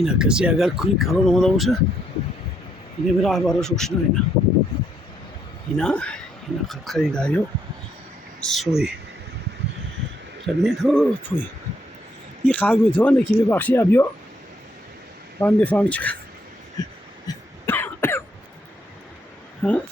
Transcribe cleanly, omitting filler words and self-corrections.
هنا كسي أجر كل كلام ما دوشة هنا برا عبارة وشنا هنا قد خلي دايو سوي فبنيت هو فوي يقعدوا ثواني كذا بخشي أبيو بام بفهم ها